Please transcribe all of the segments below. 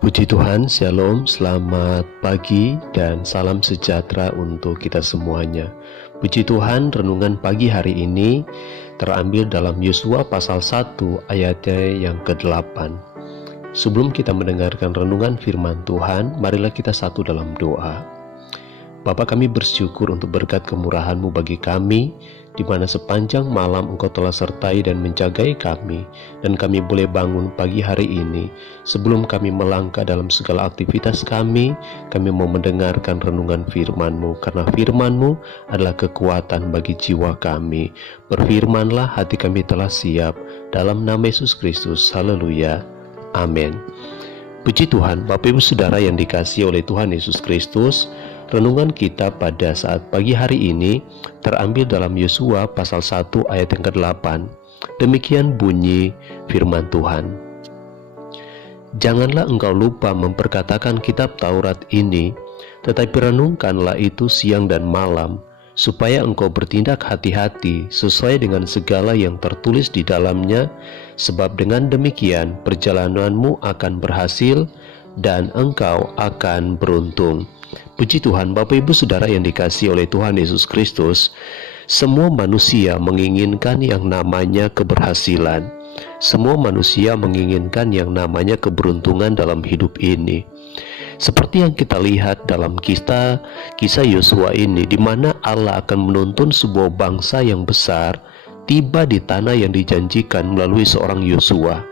Puji Tuhan, Shalom, selamat pagi dan salam sejahtera untuk kita semuanya. Puji Tuhan, renungan pagi hari ini terambil dalam Yosua pasal 1 ayatnya yang ke-8. Sebelum kita mendengarkan renungan firman Tuhan, marilah kita satu dalam doa. Bapa, kami bersyukur untuk berkat kemurahan-Mu bagi kami, di mana sepanjang malam Engkau telah sertai dan menjagai kami, dan kami boleh bangun pagi hari ini. Sebelum kami melangkah dalam segala aktivitas kami mau mendengarkan renungan firman-Mu, karena firman-Mu adalah kekuatan bagi jiwa kami. Berfirmanlah, hati kami telah siap. Dalam nama Yesus Kristus, haleluya, amin. Puji Tuhan, Bapak Ibu Saudara yang dikasihi oleh Tuhan Yesus Kristus, renungan kita pada saat pagi hari ini terambil dalam Yosua pasal 1 ayat yang ke-8. Demikian bunyi firman Tuhan. Janganlah engkau lupa memperkatakan kitab Taurat ini, tetapi renungkanlah itu siang dan malam, supaya engkau bertindak hati-hati sesuai dengan segala yang tertulis di dalamnya, sebab dengan demikian perjalananmu akan berhasil dan engkau akan beruntung. Puji Tuhan, Bapak Ibu Saudara yang dikasihi oleh Tuhan Yesus Kristus, semua manusia menginginkan yang namanya keberhasilan. Semua manusia menginginkan yang namanya keberuntungan dalam hidup ini. Seperti yang kita lihat dalam kisah Yosua ini, di mana Allah akan menuntun sebuah bangsa yang besar tiba di tanah yang dijanjikan melalui seorang Yosua.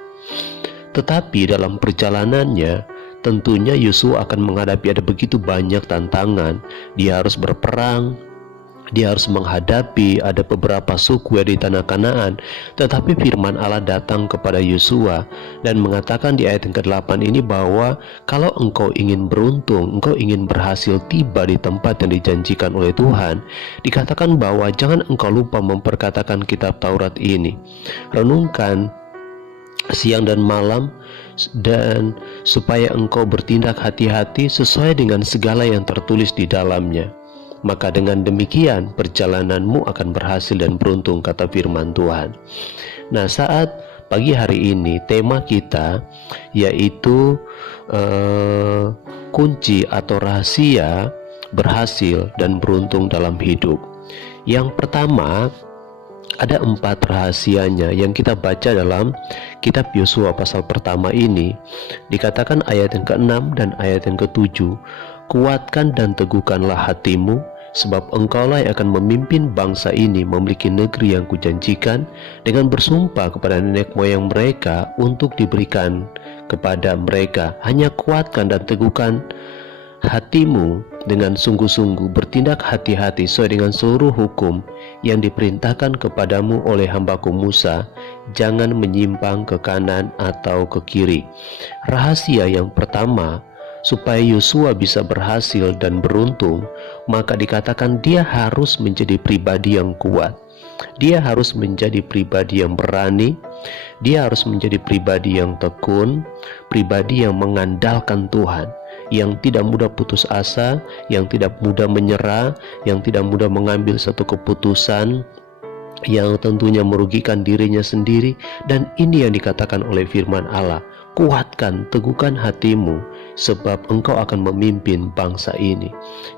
Tetapi dalam perjalanannya, tentunya Yosua akan menghadapi ada begitu banyak tantangan. Dia harus berperang, dia harus menghadapi ada beberapa suku di tanah Kanaan. Tetapi firman Allah datang kepada Yosua dan mengatakan di ayat yang ke-8 ini bahwa kalau engkau ingin beruntung, engkau ingin berhasil tiba di tempat yang dijanjikan oleh Tuhan, dikatakan bahwa jangan engkau lupa memperkatakan kitab Taurat ini. Renungkan siang dan malam, dan supaya engkau bertindak hati-hati sesuai dengan segala yang tertulis di dalamnya. Maka dengan demikian perjalananmu akan berhasil dan beruntung, kata firman Tuhan. Nah, saat pagi hari ini tema kita yaitu kunci atau rahasia berhasil dan beruntung dalam hidup. Yang pertama, ada 4 rahasianya yang kita baca dalam kitab Yosua pasal pertama ini. Dikatakan ayat yang ke-6 dan ayat yang ke-7, kuatkan dan teguhkanlah hatimu, sebab engkaulah yang akan memimpin bangsa ini memiliki negeri yang kujanjikan, dengan bersumpah kepada nenek moyang mereka untuk diberikan kepada mereka. Hanya kuatkan dan teguhkan hatimu dengan sungguh-sungguh, bertindak hati-hati sesuai dengan seluruh hukum yang diperintahkan kepadamu oleh hambaku Musa. Jangan menyimpang ke kanan atau ke kiri. Rahasia yang pertama supaya Yosua bisa berhasil dan beruntung, maka dikatakan dia harus menjadi pribadi yang kuat. Dia harus menjadi pribadi yang berani. Dia harus menjadi pribadi yang tekun, pribadi yang mengandalkan Tuhan, yang tidak mudah putus asa, yang tidak mudah menyerah, yang tidak mudah mengambil satu keputusan yang tentunya merugikan dirinya sendiri. Dan ini yang dikatakan oleh firman Allah, kuatkan, teguhkan hatimu, sebab engkau akan memimpin bangsa ini.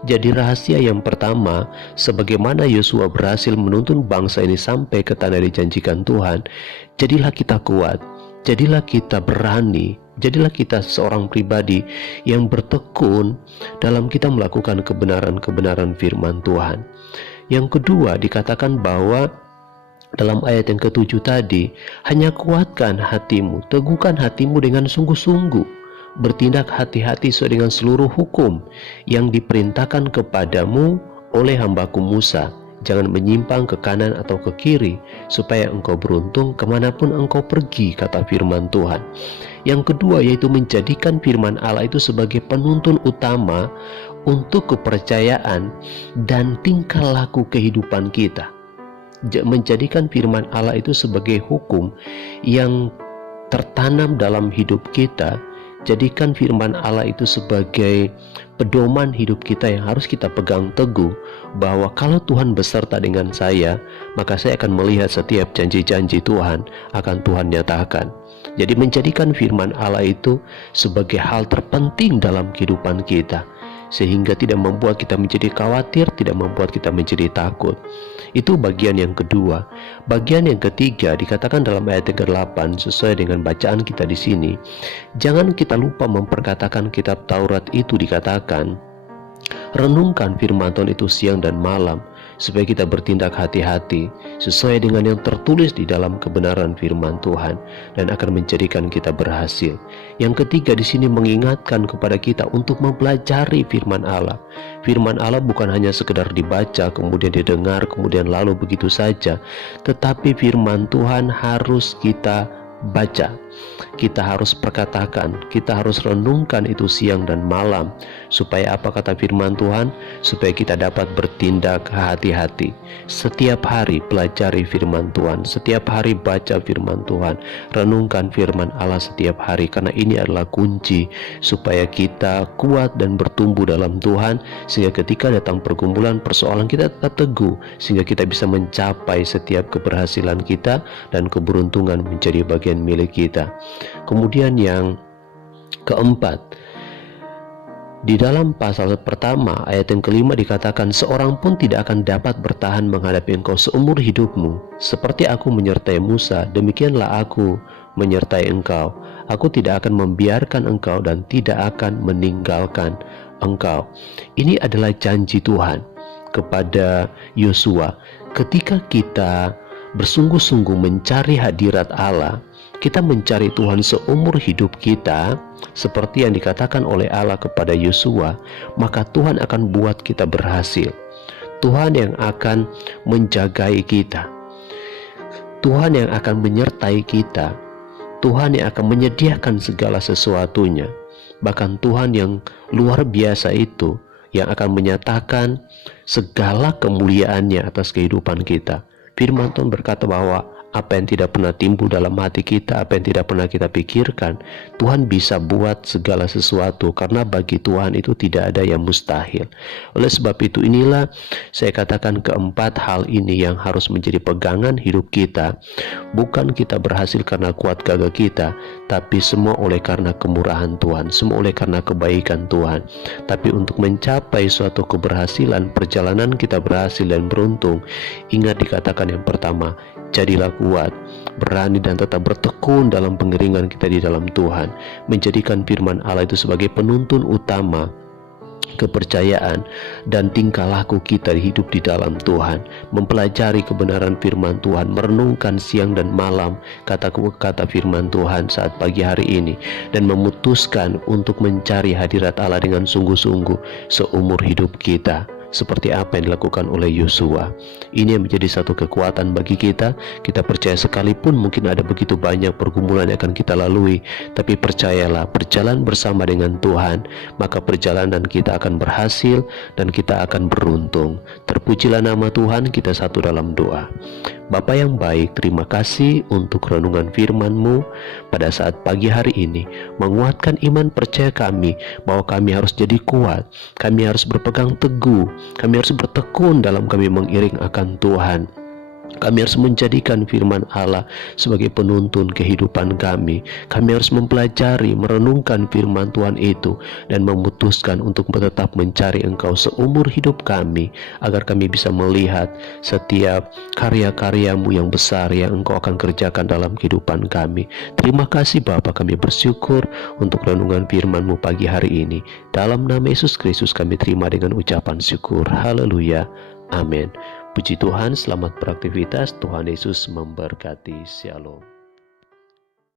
Jadi rahasia yang pertama, sebagaimana Yosua berhasil menuntun bangsa ini sampai ke tanah dijanjikan Tuhan, jadilah kita kuat, jadilah kita berani, jadilah kita seorang pribadi yang bertekun dalam kita melakukan kebenaran-kebenaran firman Tuhan. Yang kedua, dikatakan bahwa dalam ayat yang ke-7 tadi, hanya kuatkan hatimu, teguhkan hatimu dengan sungguh-sungguh, bertindak hati-hati sesuai dengan seluruh hukum yang diperintahkan kepadamu oleh hambaku Musa. Jangan menyimpang ke kanan atau ke kiri, supaya engkau beruntung kemanapun engkau pergi, kata firman Tuhan. Yang kedua, yaitu menjadikan firman Allah itu sebagai penuntun utama untuk kepercayaan dan tingkah laku kehidupan kita. Menjadikan firman Allah itu sebagai hukum yang tertanam dalam hidup kita. Jadikan firman Allah itu sebagai pedoman hidup kita yang harus kita pegang teguh, bahwa kalau Tuhan beserta dengan saya, maka saya akan melihat setiap janji-janji Tuhan akan Tuhan nyatakan. Jadi menjadikan firman Allah itu sebagai hal terpenting dalam kehidupan kita, sehingga tidak membuat kita menjadi khawatir, tidak membuat kita menjadi takut. Itu bagian yang kedua. Bagian yang ketiga dikatakan dalam ayat 38 sesuai dengan bacaan kita di sini. Jangan kita lupa memperkatakan kitab Taurat itu, dikatakan renungkan firman Tuhan itu siang dan malam, supaya kita bertindak hati-hati sesuai dengan yang tertulis di dalam kebenaran firman Tuhan, dan akan menjadikan kita berhasil. Yang ketiga di sini mengingatkan kepada kita untuk mempelajari firman Allah. Firman Allah bukan hanya sekedar dibaca, kemudian didengar, kemudian lalu begitu saja, tetapi firman Tuhan harus kita baca, kita harus perkatakan, kita harus renungkan itu siang dan malam. Supaya apa kata firman Tuhan? Supaya kita dapat bertindak hati-hati. Setiap hari pelajari firman Tuhan, setiap hari baca firman Tuhan, renungkan firman Allah setiap hari, karena ini adalah kunci supaya kita kuat dan bertumbuh dalam Tuhan, sehingga ketika datang pergumulan, persoalan, kita tetap teguh, sehingga kita bisa mencapai setiap keberhasilan kita dan keberuntungan menjadi bagian milik kita. Kemudian yang keempat, di dalam pasal pertama ayat yang kelima dikatakan, seorang pun tidak akan dapat bertahan menghadapi engkau seumur hidupmu. Seperti aku menyertai Musa, demikianlah aku menyertai engkau. Aku tidak akan membiarkan engkau dan tidak akan meninggalkan engkau. Ini adalah janji Tuhan kepada Yosua. Ketika kita bersungguh-sungguh mencari hadirat Allah, kita mencari Tuhan seumur hidup kita, seperti yang dikatakan oleh Allah kepada Yosua, maka Tuhan akan buat kita berhasil. Tuhan yang akan menjagai kita, Tuhan yang akan menyertai kita, Tuhan yang akan menyediakan segala sesuatunya. Bahkan Tuhan yang luar biasa itu yang akan menyatakan segala kemuliaannya atas kehidupan kita. Firman Tuhan berkata bahwa apa yang tidak pernah timbul dalam hati kita, apa yang tidak pernah kita pikirkan, Tuhan bisa buat segala sesuatu, karena bagi Tuhan itu tidak ada yang mustahil. Oleh sebab itu, inilah saya katakan keempat hal ini yang harus menjadi pegangan hidup kita. Bukan kita berhasil karena kuat gagah kita, tapi semua oleh karena kemurahan Tuhan, semua oleh karena kebaikan Tuhan. Tapi untuk mencapai suatu keberhasilan, perjalanan kita berhasil dan beruntung, ingat dikatakan yang pertama, jadilah kuat, berani dan tetap bertekun dalam pengiringan kita di dalam Tuhan. Menjadikan firman Allah itu sebagai penuntun utama kepercayaan dan tingkah laku kita hidup di dalam Tuhan. Mempelajari kebenaran firman Tuhan, merenungkan siang dan malam kata-kata firman Tuhan saat pagi hari ini, dan memutuskan untuk mencari hadirat Allah dengan sungguh-sungguh seumur hidup kita, seperti apa yang dilakukan oleh Yosua. Ini yang menjadi satu kekuatan bagi kita. Kita percaya sekalipun mungkin ada begitu banyak pergumulan yang akan kita lalui, tapi percayalah, berjalan bersama dengan Tuhan, maka perjalanan kita akan berhasil dan kita akan beruntung. Terpujilah nama Tuhan. Kita satu dalam doa. Bapa yang baik, terima kasih untuk renungan firman-Mu pada saat pagi hari ini. Menguatkan iman percaya kami bahwa kami harus jadi kuat, kami harus berpegang teguh, kami harus bertekun dalam kami mengiring akan Tuhan. Kami harus menjadikan firman Allah sebagai penuntun kehidupan kami. Kami harus mempelajari, merenungkan firman Tuhan itu, dan memutuskan untuk tetap mencari Engkau seumur hidup kami, agar kami bisa melihat setiap karya-karya-Mu yang besar yang Engkau akan kerjakan dalam kehidupan kami. Terima kasih Bapa, kami bersyukur untuk renungan firman-Mu pagi hari ini. Dalam nama Yesus Kristus kami terima dengan ucapan syukur. Haleluya. Amin. Puji Tuhan, selamat beraktivitas. Tuhan Yesus memberkati. Shalom.